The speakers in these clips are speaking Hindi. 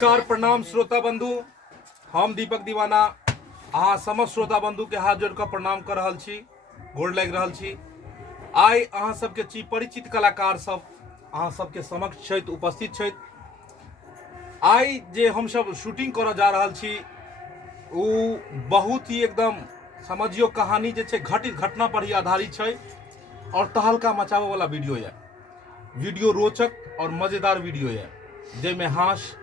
नमस्कार प्रणाम श्रोता बंधु, हम दीपक दीवाना अहाँ समस्त श्रोता बंधु के हाथ जोड़ कर प्रणाम कर रहल छी, गोड़ लग रहल छी। आइ अहाँ सबके छी परिचित कलाकार सब अहाँ सबके समक्ष छथि, उपस्थित छथि। आइ जे हम सब शूटिंग करऽ जा रहल छी ओ बहुत ही एकदम समझियो कहानी जे छै घटित घटना पर ही आधारित छै और तहलका मचाबे वाला वीडियो रोचक और मजेदार वीडियो है, जैमे हास्य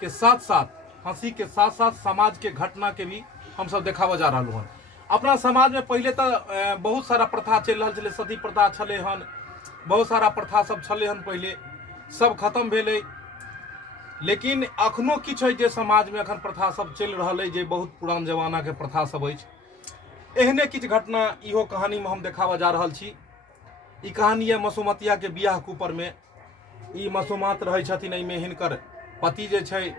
के साथ साथ हंसी के साथ साथ समाज के घटना के भी हम सब देखावा जा रहा हन। अपना समाज में पहले तो बहुत सारा प्रथा चल रहा छे, सती प्रथा छले हन, बहुत सारा प्रथा सब छले हन, पहले सब खत्म भेले। लेकिन अखनो किछ है जे समाज में अखन प्रथा सब चल रहा है, जे बहुत पुरान जमाना के प्रथा सब है। एहने किछ घटना इहो कहानी में हम देखावा जा रहा छी। ई कहानी है मसुमतिया के बियाह के ऊपर में। ई मसुमात रहे छथिन, एहिमे हिनकर पति जे छै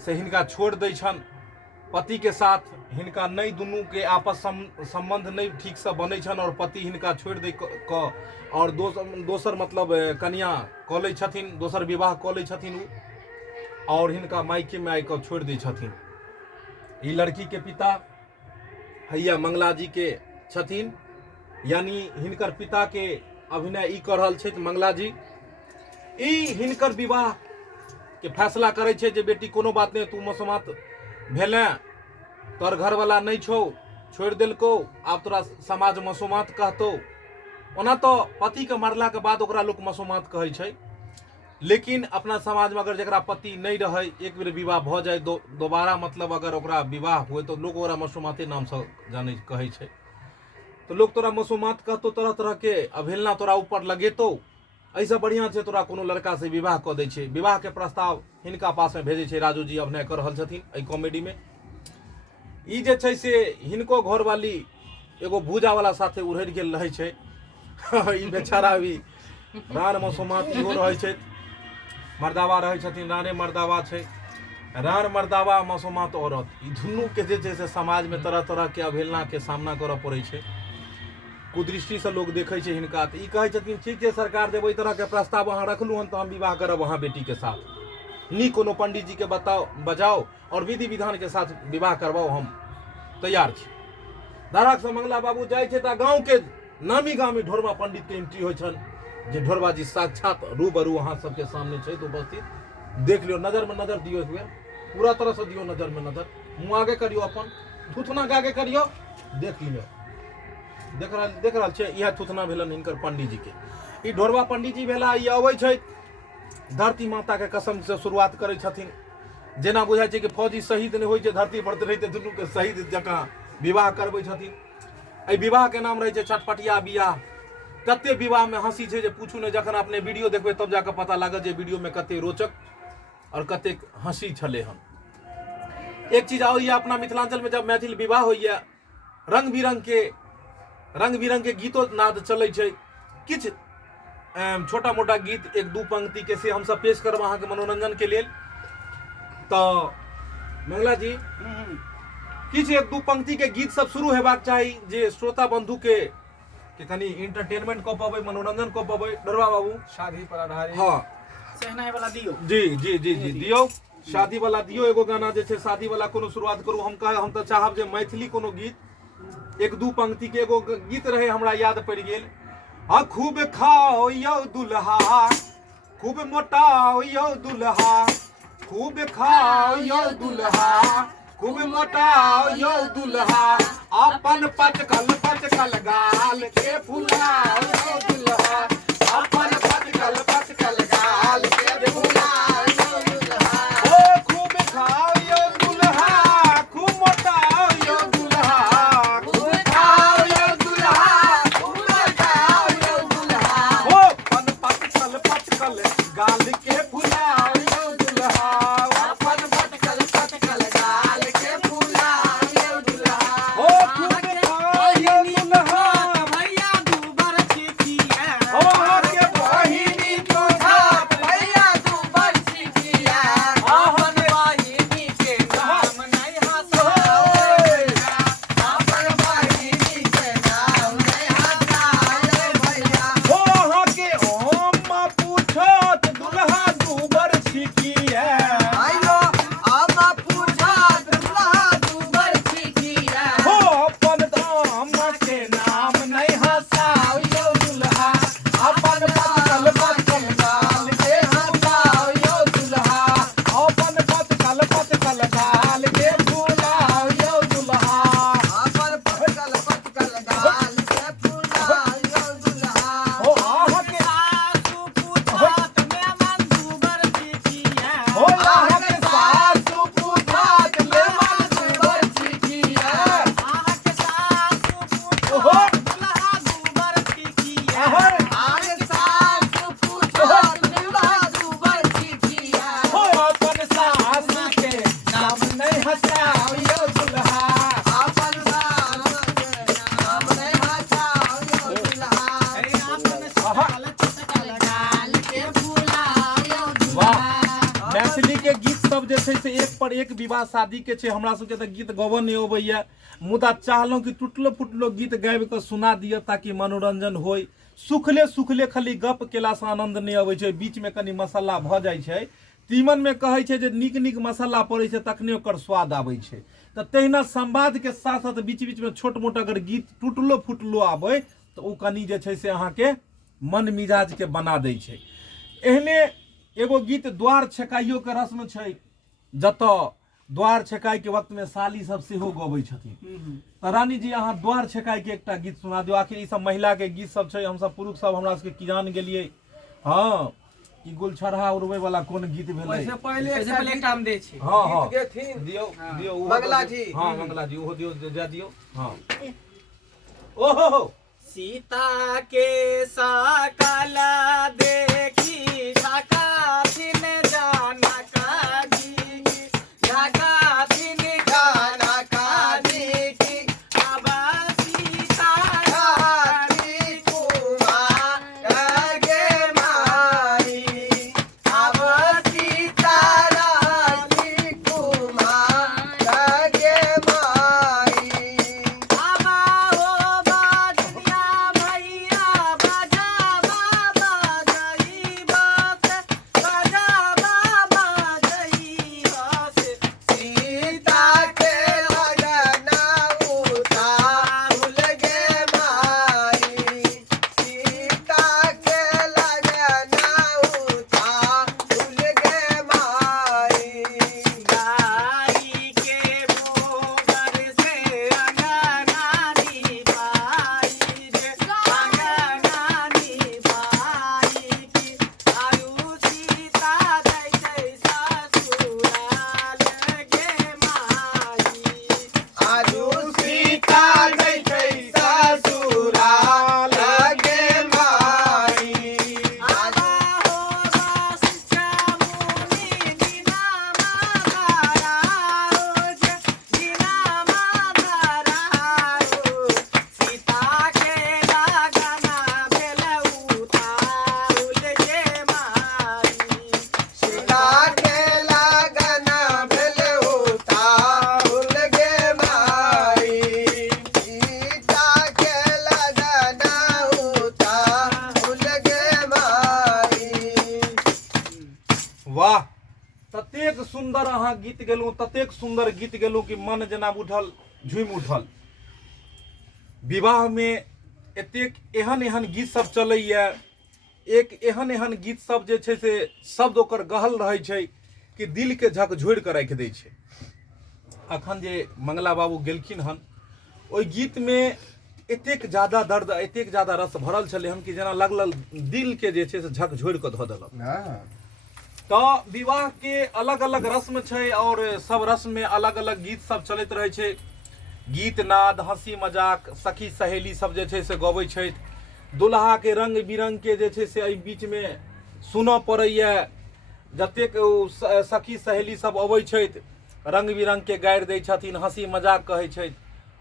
से हिनका छोड़ दै छन। पति के साथ हिनका नहीं, दुनू के आपस संबंध नहीं ठीक से बने छन और पति हिनका छोड़ दे क और दोसर मतलब कन्या क लै छथिन, दोसर विवाह क लै छथिन और हिनका मायके में आके छोड़ दै छथिन। ई लड़की के पिता हैया मंगला जी के छथिन, यानी हिनकर पिता के अभिनय ई कर रहल छै मंगला जी। ई हिनकर विवाह के फैसला करे छे जे बेटी कोनो बात नहीं, तू मसुमात भेले, तोर घर वाला नहीं छो, छोड़ देलको, आब तोरा समाज मसुमात कहतो। ओना तो पति के मरला के बाद ओकरा लोग मसुमात कहे छे, लेकिन अपना समाज में अगर जरा पति नहीं रहे, एक बेर विवाह भ जाए, दोबारा मतलब अगर ओकरा विवाह हुए तो लोग ओकरा मसुमाते नाम से जाने कहे छे। तो लोग तोरा मसुमात कहतो, तरह तरह के अवहेलना तोरा ऊपर लगेतो। ऐसा बढ़िया छे तोरा कोनो लड़का से विवाह क दै छे। विवाह के प्रस्ताव हिनका पास में भेजे छे, राजू जी अभिनय कर रहल छथिन एहि कॉमेडी में। ई जे छै से हिनको घरवाली एगो भूजा वाला साथे उड़ि गेल रहे छे। ई बेचारा भी रान मसुमात इहो रहे छे, मर्दावा रहे छथिन, राने मर्दावा छे। रान मर्दावा मसुमात औरत, ई दुनू के जे छै से समाज में तरह तरह के अवहेलना के सामना करऽ पड़े छे। कुदृष्टि से लोग देखे छे हिनका। तो ई कहे छथिन ठीक है सरकार देव तरह के प्रस्ताव अहाँ रखलू हन तो हम विवाह करब वहाँ बेटी के साथ। नी कोनो पंडित जी के बजाओ और विधि विधान के साथ विवाह करवाओ, हम तैयार छी। धड़क से मंगला बाबू जाए छे त गाँव के नामी गामी ढोरबा पंडित के एंट्री हो छन, जे ढोरबा जी साक्षात रूबरू अहाँ सबके सामने छे तो उपस्थित। देख लियो, नजर में नजर दियो, एक बेर पूरा तरह से दियो नजर में नजर। मुँह आगे करियो, अपन थुथना के आगे करियो, देख लियो। देख रहा छे, यह थुथना भेलन हिनकर पंडित जी के। ई ढोरबा पंडित जी भेला, ई अबै छै धरती माता के कसम से शुरुआत करे छथिन। जेना बुझाई छे कि फौजी शहीद नहीं होय छे धरती पर रहते, दुनू के शहीद जकां विवाह करबै छथिन। एहि विवाह के नाम रहे छे छटपटिया विवाह। कते विवाह में हंसी छे जे पूछू ने। जखन अपने वीडियो देखबे तब जाकर पता लागत जे वीडियो में कते रोचक और कते हंसी छले हन। एक चीज और ये अपना मिथिलांचल में जब मैथिल विवाह होइया, रंग बिरंग के गीतो नाद चले छे। किछ छोटा मोटा गीत एक दू पंक्ति के से हम सब पेश करब अहाँ के मनोरंजन के लिए। तो मंगला जी किछ एक दू पंक्ति के गीत सब शुरू हेबाक चाही, जे श्रोता बंधु के कनी इंटरटेनमेंट क पाबे, मनोरंजन क पाबे। डरवा बाबू शादी पर आधारित हाँ सहनाई वाला दियो। जी दियो, शादी वाला दियो। एगो गाना जे छे शादी वाला कोनो शुरुआत करू। हम तो चाहब जे मैथिली कोनो गीत एक दू पंक्ति के एगो गीत रहे हमरा याद पड़ गेल। आ खूब खाओ यो दुल्हा, खूब मोटाओ यो दुल्हा, खूब खाओ यो दुल्हा, खूब मोटाओ यो दुल्हा, अपन पचकल गाल के फुलाओ यो दुल्हा, अपन पचकल गाल के फुलाओ यो दुल्हा। ओ खूब खाओ यो दुल्हा, खूब मोटाओ यो दुल्हा, खूब खाओ यो दुल्हा, खूब मोटाओ यो दुल्हा, ओ अपन पचकल गाल के फुलाओ यो दुल्हा, अपन पचकल गाल के फुलाओ यो दुल्हा। ओ खूब खाओ यो दुल्हा, भैया दूबर छिकिया, ओ के बहिनी से एक पर एक विवाह शादी के छै, हमरा सबके तऽ गीत गबऽ नहीं अबैया, मुदा चाहलहुँ कि टुटलो फुटलो गीत गाबि कऽ सुना दिअ ताकि मनोरंजन होय। सुखले सुखले खाली गप केलासँ आनंद नहीं अबै छै, बीच में कनी मसाला भऽ जाइ छै। तीमन में कहै छै जे नीक नीक मसाला पड़ै छै तखने ओकर स्वाद आबै छै। तऽ तहिना संवाद के साथ साथ बीच बीच में छोट मोट अगर गीत टुटलो फुटलो आबै तऽ ओ कनी जे छै से अहाँके मन मिजाज के बना दै छै। एहने एगो गीत द्वार छेकाइयो के रस्म छै, जतऽ द्वार छेकाई के वक्त में साली सब सेहो गबै छथिन। तऽ रानी जी अहाँ द्वार छेकाई के एकटा गीत सुना दियौ। आखिर ई सब महिला के गीत सब छै, हम सब पुरुष सब हमरा सबके की जान गेलियै। हाँ, ई गुलछरहा उड़बै वाला कोन गीत भेलै? से पहले एकटा हम दै छी। हाँ हाँ, गीत गेथिन दियौ दियौ ओहो मंगला जी। हाँ मंगला जी, ओहो दियौ, जा दियौ। हाँ, ओहो सीता के सकला देखी झकाथिन जानकी, झकाथिन जानकी, अब सीता रानी कुमार गे माई, अब सीता रानी कुमार गे माई। अब हो बाजनिया भैया बजावा बजई बस, बजावा बजई बस, सीता के लगना उतारुल गे माई, सीता के लगना उतारुल गे माई। गाई के मोगर से अंगना निभाई रे, अंगना निभाई की, आयु सीता दै ससुराल गे माई, आयु सीता दै ससुराल गे माई। आवा हो वशिष्ठ मुनि दिनामा धराओ, दिनामा धराओ, सीता के लगना भेल उतारुल गे माई, सीता के लगना भेल उतारुल गे माई, सीता के लगना उतारुल गे माई। वाह, ततेक सुंदर अहाँ गीत गेलहुँ, ततेक सुंदर गीत गेलहुँ कि मन जेना उठल, झूमि उठल। विवाह में एतेक एहन एहन गीत सब चलैया, एक एहन एहन गीत सब जे छै से शब्द ओकर गहल रहै छै कि दिल के झकझोरि कऽ राखि दै छै। अखन जे मंगला बाबू गेलखिन हन, ओहि गीत में एतेक ज्यादा दर्द, एतेक ज्यादा रस भरल छलै हन कि जेना लगल दिल के जे छै से झकझोरि कऽ धऽ देलक। तो विवाह के अलग अलग रस्म छै और सब रस्म में अलग अलग गीत सब चलैत रहे छै। गीत नाद, हंसी मजाक, सखी सहेली सब जे छै से गबै छै। दुल्हा के रंग बिरंग के जे छै से एहि बीच में सुनऽ पड़ैया। जतेक सखी सहेली सब अबै छथि, रंग बिरंग के गारि दै छथिन, हंसी मजाक कहै छथि।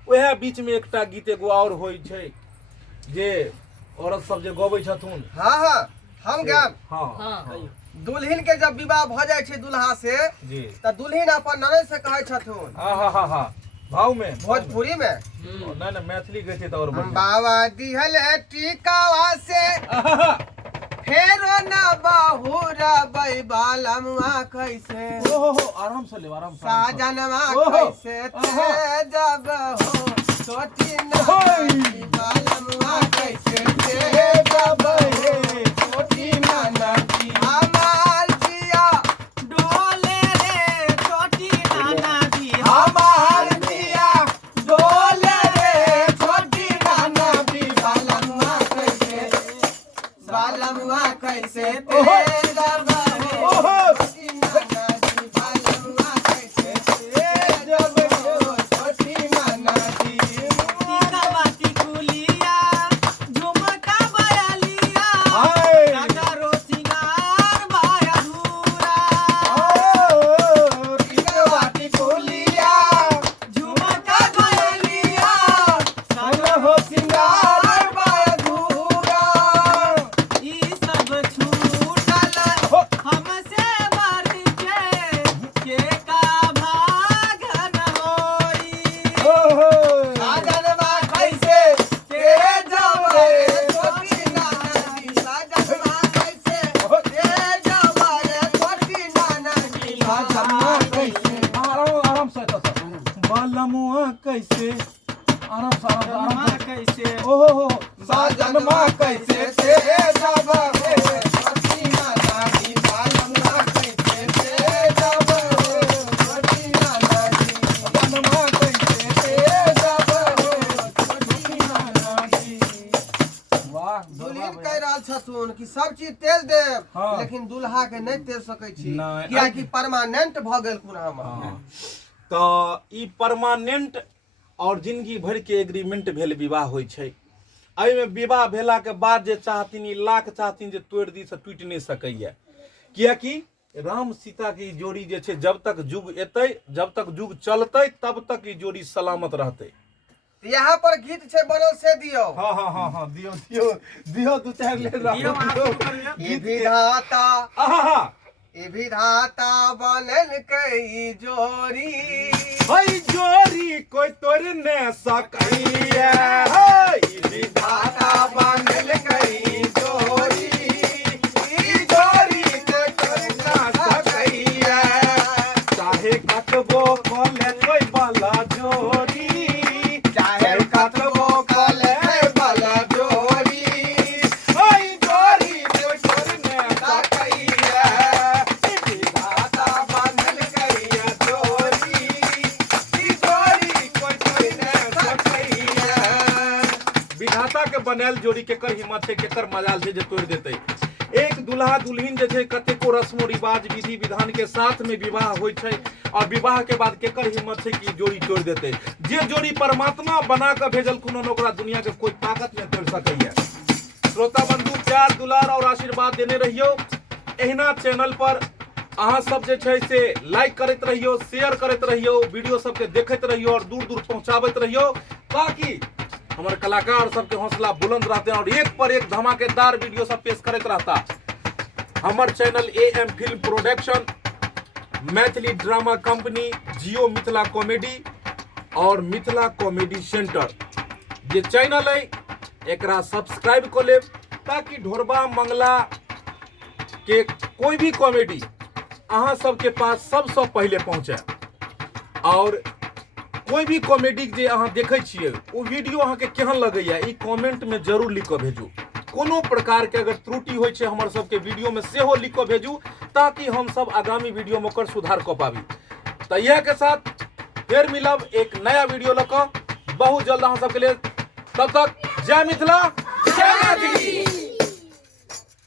ओएह बीच में एकटा गीत एगो और होइ छै जे औरत सब जे गबै छथुन। हाँ हाँ, हम गायब। हाँ हाँ, दुल्हिन के जब विवाह भ जाय छै दुल्हा से, जी, त दुल्हिन अपन ननद से कहै छथुन हाँ भाव में, भोजपुरी में, नहीं नहीं मैथिली गीत और बढ़िया। बाबा दिहल टीकावा से फेरो न बहुरा बैबालमवा कैसे, ओहो आराम से ले, आराम से। साजनवा ओहो, कैसे ते जब हो छोटी न बैबालमवा कैसे ते जब हो छोटी ननदी, हमार जिया डोले रे छोटी नाना दी, हमार जिया डोले रे छोटी ननदी, बालमवा कैसे ते जब हो छोटी ननदी, बालमवा कैसे ते जब हो छोटी ननदी। टीका बाटी कुलिया, झुमका बयालिया, हाय। नगारो सिंगार बलमुआ कैसे आराम से तो बलमुआ कैसे आराम से सजनमा कैसे ओहो साजनमा कैसे से जब हो छोटी नाना दी बलमुआ कैसे से जब हो छोटी नाना दी बलमुआ कैसे से जब हो छोटी नाना दी। वाह दुल्हन कह रहल छथुन कि सब चीज तेल देब हाँ। लेकिन दुल्हा के नहीं तेल सकै छी नहीं। कियाकि परमानेंट भ गेल कुन हम तो ई परमानेंट और जिंदगी भर के एग्रीमेंट भेल विवाह होइ छै। एहिमे विवाह भेला के बाद जे चाहथिन ई लाख चाहथिन जे तोड़ दी से टूटि नहीं सकैया, कियाकि राम सीता के ई जोड़ी जे छै जब तक युग एतै जब तक युग चलतै तब तक ई जोड़ी सलामत रहतै। यहाँ पर गीत छै बनल से दियो। हाँ हाँ हाँ हाँ दियो दियो दियो दू चार ले दियो अहाँ शुरू करियौ। ये विधाता आहा ये विधाता बनल कई जोड़ी हई जोड़ी कोई तोड़ न सकैया, हई विधाता बनल कई जोड़ी ई जोड़ी कोई तोड़ न सकैया, चाहे कटबो कले कोई बाला जोड़ी चाहे कतबो कले बाला जोड़ी हई जोड़ी कोई तोड़ न सकैया, विधाता बनल कई जोड़ी ई जोड़ी कोई तोड़ न सकैया। विधाता के बनल जोड़ी केकर हिम्मत छै केकर मजाल छै जे तोड़ देतै। एक दुल्हा दुल्हिन जे छै कतेको रस्म रिवाज विधि विधान के साथ में विवाह होइ छै और विवाह के बाद केकर हिम्मत छै कि जोड़ी तोड़ देतै। जे जोड़ी परमात्मा बना के भेजल कोनो न ओकरा दुनिया के कोई ताकत नहीं तोड़ सकैया। श्रोता बंधु प्यार दुलार और आशीर्वाद देने रहियो। एहिना चैनल पर अहाँ सब जे छै से लाइक करैत रहियो, शेयर करैत रहियो, वीडियो सबके देखैत रहियो और दूर दूर पहुंचाबैत रहियो ताकि हमारे कलाकार सबके हौसला बुलंद रहते हैं और एक पर एक धमाकेदार वीडियो सब पेश करते रहता। हमार channel AM film production, Maithili drama company, Jio Mithila comedy और मिथिला कॉमेडी सेंटर जे चैनल है एकरा सब्सक्राइब कर लेब ताकि ढोरबा मंगला के कोई भी कॉमेडी अहाँ सबके पास सबसे पहले पहुँचे। और कोई भी कॉमेडी जे अहाँ देखै छियै वो वीडियो अहाँ के केहन लगैया ई कमेंट में जरूर लिख के भेजू। कोनो प्रकार के अगर त्रुटि होइ छै हमर सबके वीडियो में सेहो लिख के भेजू ताकि हम सब आगामी वीडियो में ओकर सुधार कऽ पाबी। तो यह के साथ फिर मिलब एक नया वीडियो लऽ कऽ बहुत जल्द अहाँ सबके लिए। तब तक जय मिथिला जय मैथिली।